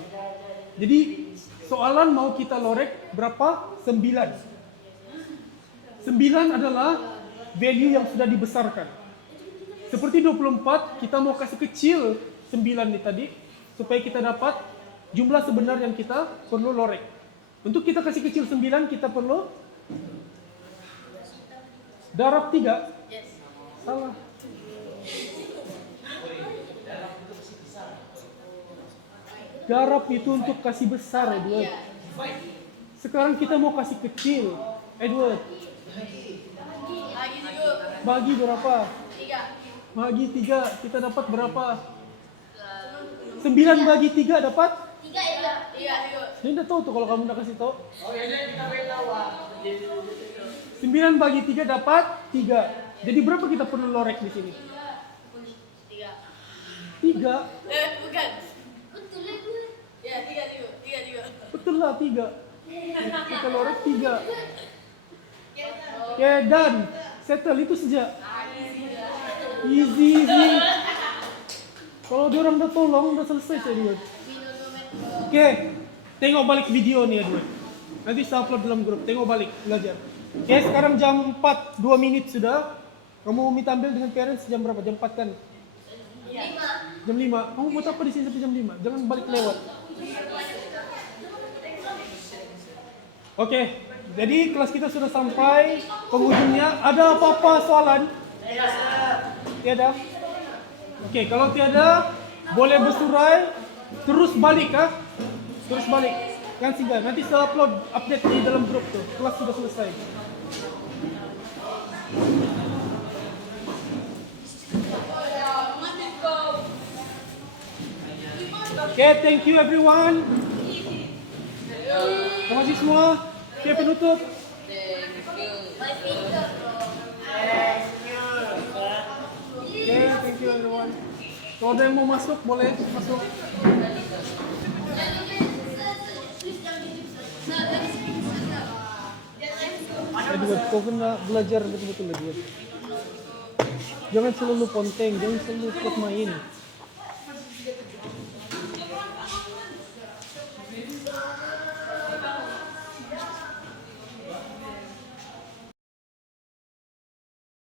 Jadi soalan mau kita lorek berapa? 9. 9 adalah value yang sudah dibesarkan. Seperti 24, kita mau kasih kecil 9 ni tadi supaya kita dapat jumlah sebenar yang kita perlu lorek. Untuk kita kasih kecil 9, kita perlu darab 3. Salah. Darab itu untuk kasih besar, Edward. Sekarang kita mau kasih kecil, Edward. Bagi berapa? 3. Bagi 3, kita dapat berapa? 9 bagi 3 dapat? 3. Dia dah tahu tu kalau kamu nak kasih tahu. Oh, jadi kita main lawan. 9 bagi 3 dapat 3. Jadi berapa kita perlu lorek di sini? 3. 3. Bukan. Betul lah gue. Ya, 3. Betul lah 3. Kalau orang 3. Oke, done. Settle itu saja. Easy. Kalau dia orang udah tolong, udah selesai saya Edward. Oke, tengok balik video nih Edward. Nanti saya upload dalam grup. Tengok balik, belajar. Oke, sekarang jam 4, 2 menit sudah. Kamu minta ambil dengan parents jam berapa? Jam 4 kan? Jam 5. Kamu buat apa di sini sampai jam 5? Jangan balik lewat. Oke, jadi kelas kita sudah sampai penghujungnya. Ada apa-apa soalan? Tiada? Oke, kalau tiada, boleh bersurai. Terus balik kah? Terus balik. Kan singgah. Nanti saya upload update di dalam grup tuh. Kelas sudah selesai. Oke, thank you everyone. Terima kasih semua. Oke, penutup. Oke, thank you everyone. Kalau ada yang mau masuk, boleh masuk. Edward, kau kena belajar betul-betul Edward. Jangan selalu ponteng, jangan selalu ikut main.